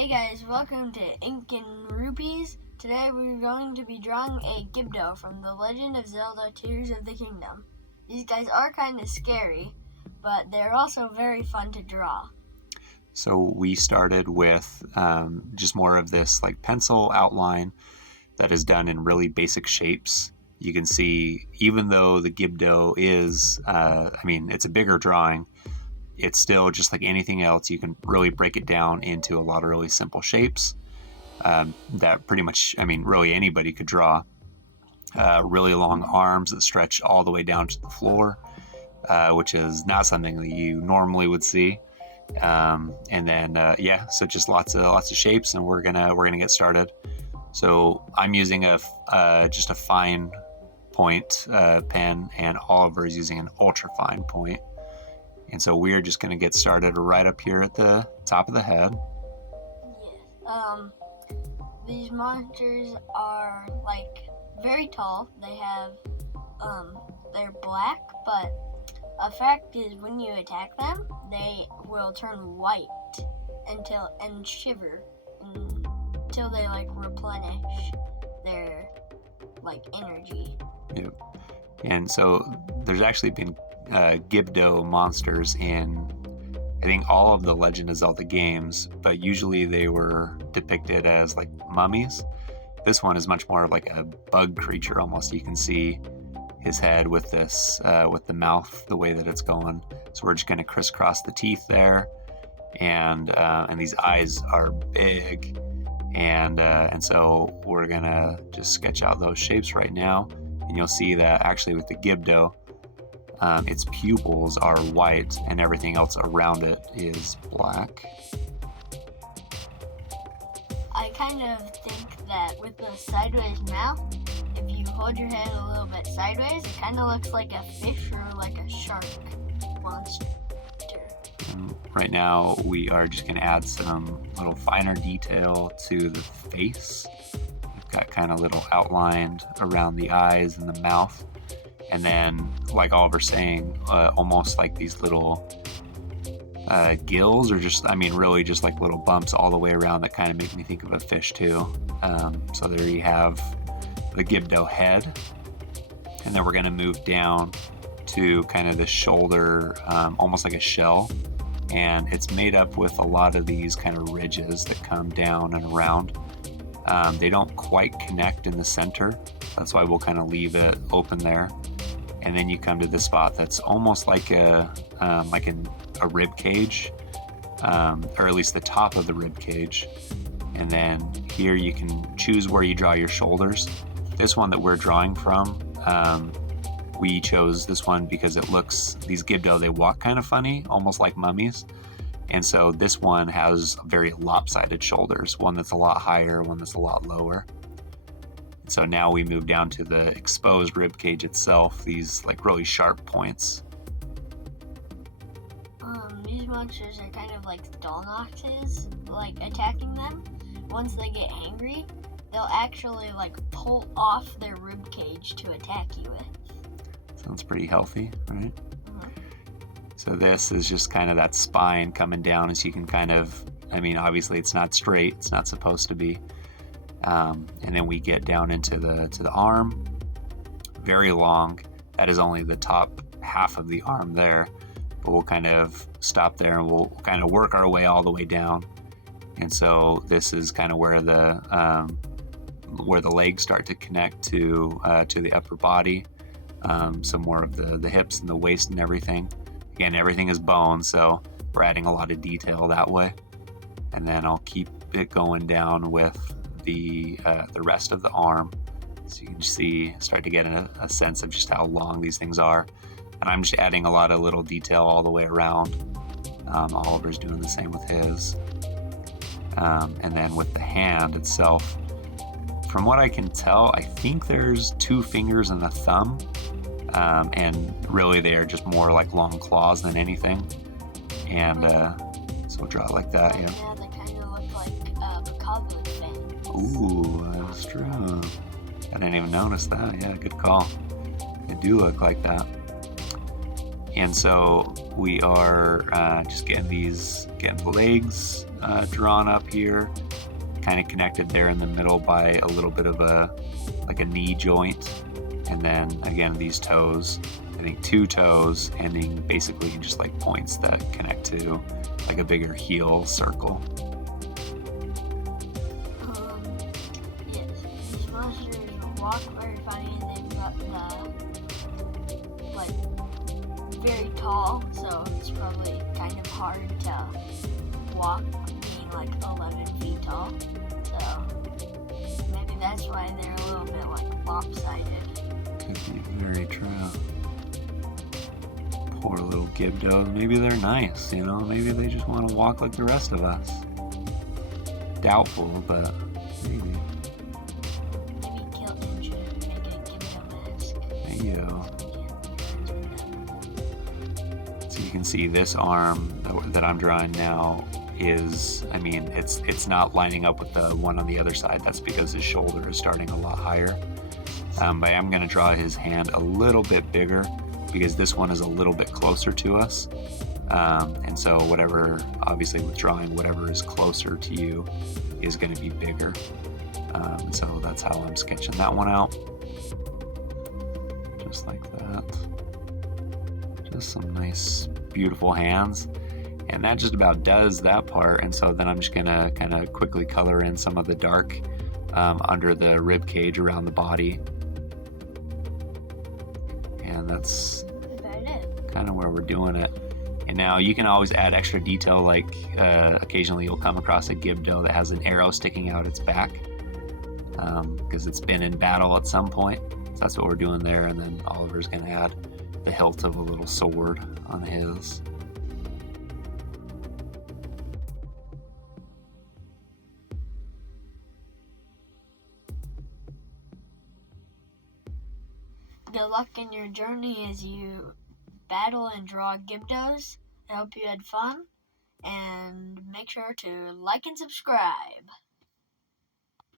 Hey guys, welcome to Ink and Rupees. Today we're going to be drawing a Gibdo from the Legend of Zelda Tears of the Kingdom. These guys are kind of scary, but they're also very fun to draw. So we started with just more of this like pencil outline that is done in really basic shapes. You can see, even though the Gibdo is, it's a bigger drawing, it's still just like anything else. You can really break it down into a lot of really simple shapes that pretty much, really anybody could draw. Really long arms that stretch all the way down to the floor, which is not something that you normally would see. So just lots of shapes, and we're gonna get started. So I'm using just a fine point pen, and Oliver is using an ultra fine point. And so we're just going to get started right up here at the top of the head. Yes. These monsters are like very tall. They have, they're black, but a fact is when you attack them, they will turn white and shiver until they like replenish their like energy. Yep. And so there's actually been Gibdo monsters in, I think, all of the Legend of Zelda games, but usually they were depicted as like mummies. This one is much more like a bug creature almost. You can see his head with this, with the mouth, the way that it's going. So we're just going to crisscross the teeth there, and these eyes are big, and so we're gonna just sketch out those shapes right now, and you'll see that actually with the Gibdo, its pupils are white and everything else around it is black. I kind of think that with the sideways mouth, if you hold your head a little bit sideways, it kind of looks like a fish or like a shark monster. And right now we are just going to add some little finer detail to the face. We've got kind of little outlined around the eyes and the mouth. And then, like Oliver's saying, almost like these little gills, or really just like little bumps all the way around that kind of make me think of a fish too. So there you have the Gibdo head. And then we're going to move down to kind of the shoulder, almost like a shell. And it's made up with a lot of these kind of ridges that come down and around. They don't quite connect in the center. That's why we'll kind of leave it open there. And then you come to this spot that's almost like a rib cage, or at least the top of the rib cage. And then here you can choose where you draw your shoulders. This one that we're drawing from, we chose this one because these Gibdo, they walk kind of funny, almost like mummies. And so this one has very lopsided shoulders, one that's a lot higher, one that's a lot lower. So now we move down to the exposed rib cage itself, these like really sharp points. These monsters are kind of like Dalnoxes, like attacking them. Once they get angry, they'll actually like pull off their rib cage to attack you with. Sounds pretty healthy, right? Mm-hmm. So this is just kind of that spine coming down, as you can kind of, obviously it's not straight, it's not supposed to be. And then we get down into the arm, very long. That is only the top half of the arm there, but we'll kind of stop there and we'll kind of work our way all the way down. And so this is kind of where the legs start to connect to the upper body, some more of the hips and the waist and everything. Again, everything is bone, so we're adding a lot of detail that way. And then I'll keep it going down with the rest of the arm, so you can start to get a sense of just how long these things are. And I'm just adding a lot of little detail all the way around. Oliver's doing the same with his. And then with the hand itself, from what I can tell, I think there's 2 fingers and a thumb, and really they are just more like long claws than anything. And so we'll draw it like that. Yeah, they kind of look like goblin fangs. Ooh, that's true. I didn't even notice that. Yeah, good call. They do look like that. And so we are just getting the legs drawn up here, kind of connected there in the middle by a little bit of a knee joint, and then again these toes. I think 2 toes ending basically in just like points that connect to like a bigger heel circle. Yes, these monsters walk very funny. They've got the like very tall, so it's probably kind of hard to walk being like 11 feet tall. So maybe that's why they're a little bit like lopsided. Could be very true. Poor little Gibdos. Maybe they're nice, you know? Maybe they just want to walk like the rest of us. Doubtful, but maybe. Maybe Kilton should make a Gibdo mask. There you go. So you can see this arm that I'm drawing now is, I mean, it's not lining up with the one on the other side. That's because his shoulder is starting a lot higher. But I'm going to draw his hand a little bit bigger because this one is a little bit closer to us. And so whatever, obviously with drawing, whatever is closer to you is going to be bigger. And so that's how I'm sketching that one out. Just like that. Just some nice, beautiful hands. And that just about does that part. And so then I'm just going to kind of quickly color in some of the dark under the rib cage around the body. And that's kind of where we're doing it. And now you can always add extra detail, like occasionally you'll come across a Gibdo that has an arrow sticking out its back because it's been in battle at some point. So that's what we're doing there. And then Oliver's going to add the hilt of a little sword on his. Good luck in your journey as you battle and draw Gibdos. I hope you had fun, and make sure to like and subscribe.